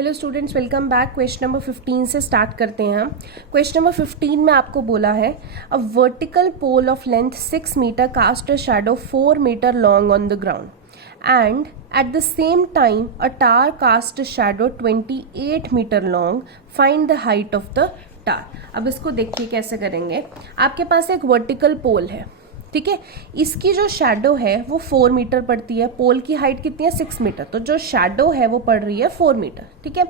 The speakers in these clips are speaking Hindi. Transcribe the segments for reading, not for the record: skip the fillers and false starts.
Hello students, welcome back. Question number 15 से स्टार्ट करते हैं हम। क्वेश्चन नंबर 15 में आपको बोला है a vertical pole of length 6 metre cast a shadow 4 metre long on the ground and at the same time a tower cast a shadow 28 metre long. Find the height of the tower. अब इसको देखिए कैसे करेंगे। आपके पास एक वर्टिकल पोल है, ठीक है। इसकी जो शैडो है वो 4 मीटर पड़ती है। पोल की हाइट कितनी है? 6 मीटर। तो जो शैडो है वो पड़ रही है 4 मीटर, ठीक है।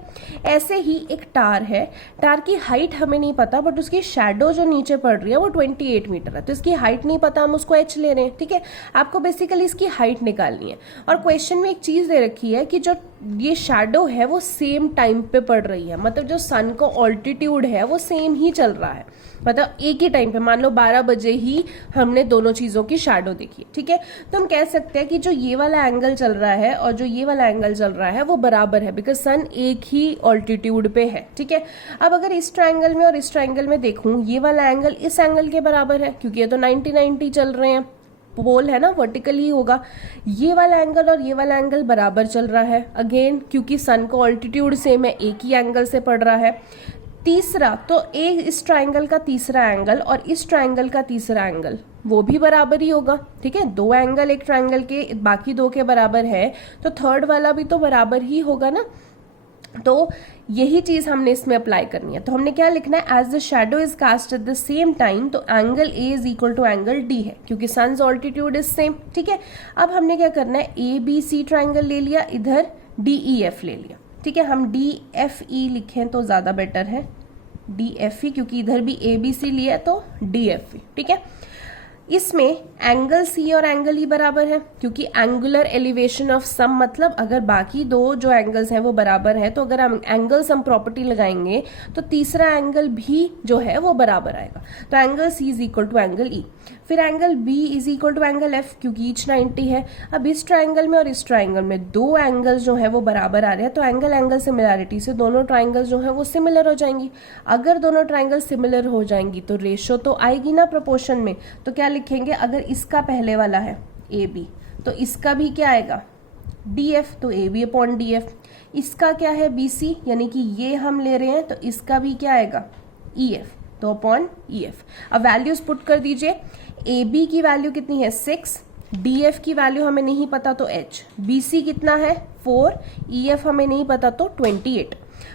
ऐसे ही एक टार है। टार की हाइट हमें नहीं पता, बट उसकी शैडो जो नीचे पड़ रही है वो 28 मीटर है। तो इसकी हाइट नहीं पता, हम उसको h ले रहे हैं, ठीक है। आपको बेसिकली इसकी हाइट निकालनी है। और क्वेश्चन में एक चीज दे रखी है कि जो ये शैडो है वो सेम टाइम पे पड़ रही है, मतलब जो सन का ऑल्टीट्यूड है वो सेम ही चल रहा है, मतलब एक ही टाइम पे। मान लो 12 बजे ही हमने दोनों चीजों की शैडो देखी, ठीक है। तो हम कह सकते हैं कि जो ये वाला एंगल चल रहा है और जो ये वाला एंगल चल रहा है वो बराबर है, बिकॉज सन एक ही ऑल्टीट्यूड पे है, ठीक है। अब अगर इस ट्राइंगल में और इस ट्राइंगल में देखूं, ये वाला एंगल इस एंगल के बराबर है, क्योंकि ये तो 90-90 चल रहे हैं। पोल है ना, वर्टिकल ही होगा। ये वाला एंगल और ये वाला एंगल बराबर चल रहा है, अगेन क्योंकि सन का ऑल्टीट्यूड सेम है, एक ही एंगल से पड़ रहा है। तीसरा, तो एक इस ट्राइंगल का तीसरा एंगल और इस ट्राइंगल का तीसरा एंगल वो भी बराबर ही होगा, ठीक है। दो एंगल एक ट्राइंगल के बाकी दो के बराबर है, तो थर्ड वाला भी तो बराबर ही होगा ना। तो यही चीज हमने इसमें अप्लाई करनी है। तो हमने क्या लिखना है? As the shadow is cast at the same time, तो angle A is equal to angle D है, क्योंकि सन्स ऑल्टीट्यूड इज सेम, ठीक है। अब हमने क्या करना है? ए बी सी ट्राइंगल ले लिया, इधर डी ई एफ ले लिया, ठीक है। हम डी एफ ई लिखें तो ज्यादा बेटर है, डी एफ ई, क्योंकि इधर भी ए बी सी लिया तो डी एफ ई, ठीक है। इसमें एंगल सी और एंगल ई बराबर है, क्योंकि एंगुलर एलिवेशन ऑफ सम, मतलब अगर बाकी दो जो एंगल्स हैं वो बराबर है, तो अगर हम एंगल सम प्रॉपर्टी लगाएंगे तो तीसरा एंगल भी जो है वो बराबर आएगा। तो angle C is equal to angle E. फिर angle B is equal to angle F, क्योंकि ईच 90 है। अब इस ट्राइंगल में और इस ट्राइंगल में दो एंगल्स जो है वो बराबर आ रहे हैं, तो एंगल एंगल सिमिलैरिटी से दोनों ट्राइंगल्स जो है वो सिमिलर हो जाएंगी। अगर दोनों ट्राइंगल सिमिलर हो जाएंगी तो रेशो तो आएगी ना प्रोपोर्शन में। तो क्या लिखेंगे? अगर इसका पहले वाला है ए बी, तो इसका भी क्या आएगा? डी एफ, तो A B upon D F. इसका क्या है? बी सी, यानी कि ये हम ले रहे हैं, तो इसका भी क्या आएगा? ई एफ, तो अपॉन ई एफ। अब वैल्यूज पुट कर दीजिए। ए बी की वैल्यू कितनी है? 6, डी एफ की वैल्यू हमें नहीं पता तो एच, बी सी कितना है? 4, ई एफ हमें नहीं पता तो 28।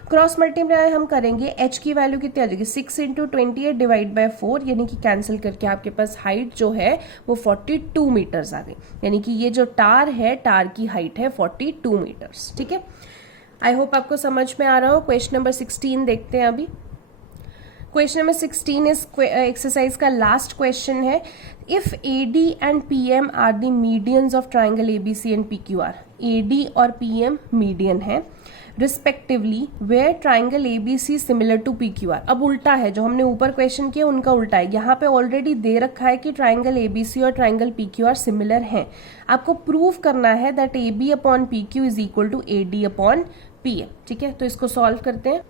क्रॉस मल्टीप्लाई हम करेंगे, एच की वैल्यू कितनी आ जाएगी? 6 इंटू 28 डिवाइड बाय 4, यानी कि कैंसिल करके आपके पास हाइट जो है वो 42 मीटर्स आ गई। यानी कि ये जो टार है, टार की हाइट है 42 मीटर्स, ठीक है। आई होप आपको समझ में आ रहा हो। क्वेश्चन नंबर 16 देखते हैं अभी। क्वेश्चन नंबर 16 इस एक्सरसाइज का लास्ट क्वेश्चन है। If A D and P M are the medians of triangle A B C and P Q R, A D और पी एम मीडियन है respectively, where triangle A B C similar to P Q R. अब उल्टा है, जो हमने ऊपर क्वेश्चन किया उनका उल्टा है। यहाँ पे ऑलरेडी दे रखा है कि ट्राइंगल ए बी सी और triangle P Q R similar हैं। आपको प्रूव करना है that A B upon P Q is equal to A D upon P M, ठीक है। तो इसको सॉल्व करते हैं।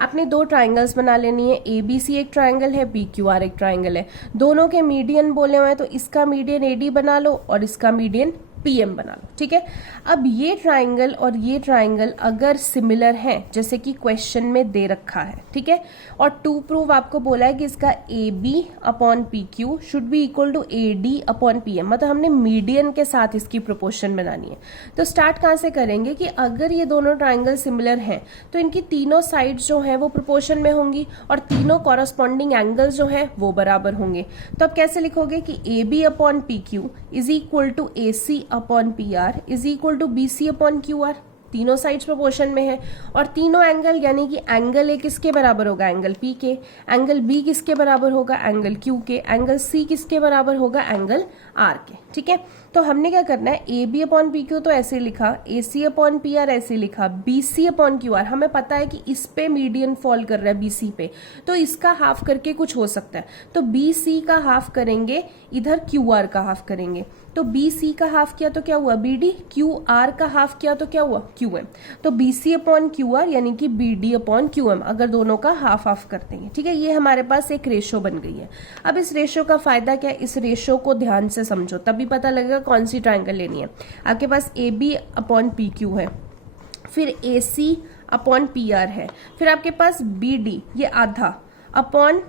आपने दो ट्राइंगल्स बना लेनी है। ए बी सी एक ट्राइंगल है, पी क्यू आर एक ट्राइंगल है। दोनों के मीडियन बोले हुए हैं, तो इसका मीडियन ए डी बना लो और इसका मीडियन पीएम बना लो, ठीक है। अब ये ट्राइंगल और ये ट्राइंगल अगर सिमिलर हैं, जैसे कि क्वेश्चन में दे रखा है, ठीक है, और टू प्रूव आपको बोला है कि इसका A B upon P Q should be equal to A D upon P M, मतलब हमने मीडियन के साथ इसकी प्रोपोर्शन बनानी है। तो स्टार्ट कहाँ से करेंगे कि अगर ये दोनों ट्राइंगल सिमिलर हैं तो इनकी तीनों साइड्स जो है वो प्रोपोर्शन में होंगी और तीनों कॉरस्पॉन्डिंग एंगल्स जो है वो बराबर होंगे। तो अब कैसे लिखोगे कि A B upon P Q is equal to A C upon P R is equal to B C upon Q R. तीनों साइड्स प्रोपोर्शन में है और तीनों एंगल, यानी कि एंगल ए किसके बराबर होगा? एंगल पी के। एंगल बी किसके बराबर होगा? एंगल क्यू के। एंगल सी किसके बराबर होगा? एंगल आर के, ठीक है। तो हमने क्या करना है? A B upon P Q तो ऐसे लिखा, A C upon P R ऐसे लिखा, B C upon Q R हमें पता है कि इस पे मीडियन फॉल कर रहा है बी सी पे, तो इसका हाफ करके कुछ हो सकता है। तो बी सी का हाफ करेंगे, इधर क्यू आर का हाफ करेंगे। तो बी सी का हाफ किया तो क्या हुआ? B D. क्यू आर का हाफ किया तो क्या हुआ? Q M. तो B C upon Q R यानी कि B D upon Q M, अगर दोनों का हाफ हाफ करते हैं, ठीक है। ये हमारे पास एक रेशो बन गई है। अब इस रेशो का फायदा क्या है? इस रेशो को ध्यान से समझो, तभी पता लगेगा कौन सी ट्राइंगल लेनी है। आपके पास A B upon P Q है, फिर A C upon P R है, फिर आपके पास बी डी ये आधा अपॉन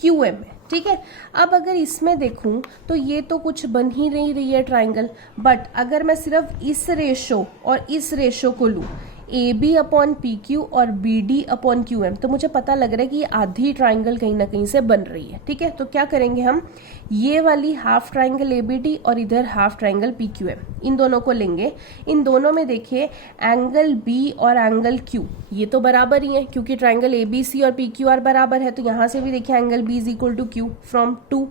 क्यू एम है, ठीक है। अब अगर इसमें देखूं तो ये तो कुछ बन ही नहीं रही है ट्राइंगल, बट अगर मैं सिर्फ इस रेशो और इस रेशो को लूं A B upon P Q और B D upon Q M, तो मुझे पता लग रहा है कि ये आधी ट्राइंगल कहीं ना कहीं से बन रही है, ठीक है। तो क्या करेंगे हम, ये वाली half triangle A B D और इधर half triangle P Q M, इन दोनों को लेंगे। इन दोनों में देखिए एंगल बी और एंगल क्यू ये तो बराबर ही है, क्योंकि ट्राइंगल ए बी सी और पी क्यू आर बराबर है, तो यहां से भी देखिए angle B is equal to Q from 2।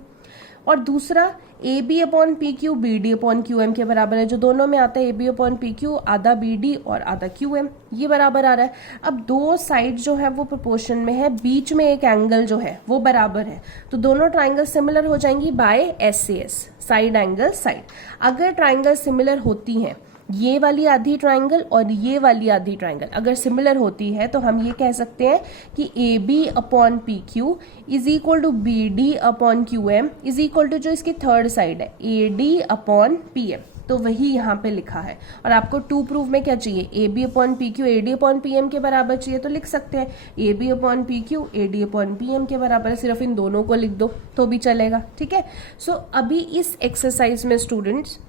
और दूसरा A B upon P Q B D upon Q M के बराबर है, जो दोनों में आता है A B upon P Q आधा बी डी और आधा क्यू एम, ये बराबर आ रहा है। अब दो साइड जो है वो प्रोपोर्शन में है, बीच में एक एंगल जो है वो बराबर है, तो दोनों ट्राइंगल सिमिलर हो जाएंगी बाय एस से एस, साइड एंगल साइड। अगर ट्राइंगल सिमिलर होती हैं, ये वाली आधी ट्राइंगल और ये वाली आधी ट्राइंगल अगर सिमिलर होती है, तो हम ये कह सकते हैं कि A B upon P Q is equal to B D upon Q M is equal to जो इसकी थर्ड साइड है A D upon P M, तो वही यहाँ पे लिखा है। और आपको टू प्रूफ में क्या चाहिए, A B upon P Q A D upon P M के बराबर चाहिए, तो लिख सकते हैं A B upon P Q A D upon P M के बराबर है, सिर्फ इन दोनों को लिख दो तो भी चलेगा, ठीक है। सो अभी इस एक्सरसाइज में स्टूडेंट्स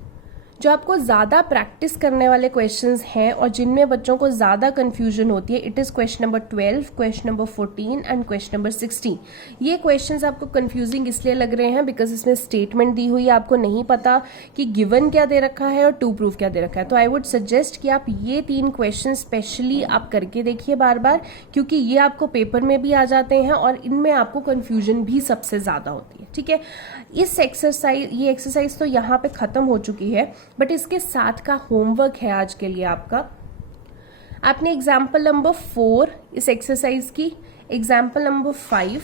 जो आपको ज़्यादा प्रैक्टिस करने वाले क्वेश्चंस हैं और जिनमें बच्चों को ज़्यादा कंफ्यूजन होती है, it is question number 12, question number 14 and question number 16। ये क्वेश्चंस आपको कंफ्यूजिंग इसलिए लग रहे हैं बिकॉज इसमें स्टेटमेंट दी हुई है, आपको नहीं पता कि गिवन क्या दे रखा है और टू प्रूफ क्या दे रखा है। तो आई वुड सजेस्ट कि आप ये 3 क्वेश्चन स्पेशली आप करके देखिए बार बार, क्योंकि ये आपको पेपर में भी आ जाते हैं और इनमें आपको कन्फ्यूजन भी सबसे ज़्यादा होती है, ठीक है। इस ये एक्सरसाइज तो यहाँ पे ख़त्म हो चुकी है, बट इसके साथ का होमवर्क है आज के लिए आपका, आपने एग्जाम्पल नंबर 4 इस एक्सरसाइज की, एग्जाम्पल नंबर 5,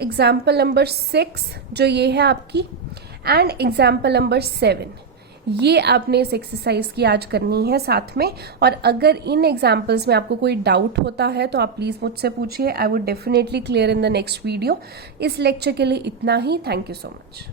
एग्जाम्पल नंबर 6 जो ये है आपकी, एंड एग्जाम्पल नंबर 7, ये आपने इस एक्सरसाइज की आज करनी है साथ में। और अगर इन एग्जाम्पल्स में आपको कोई डाउट होता है तो आप प्लीज़ मुझसे पूछिए, I would definitely clear in the next video. इस लेक्चर के लिए इतना ही, थैंक यू सो मच।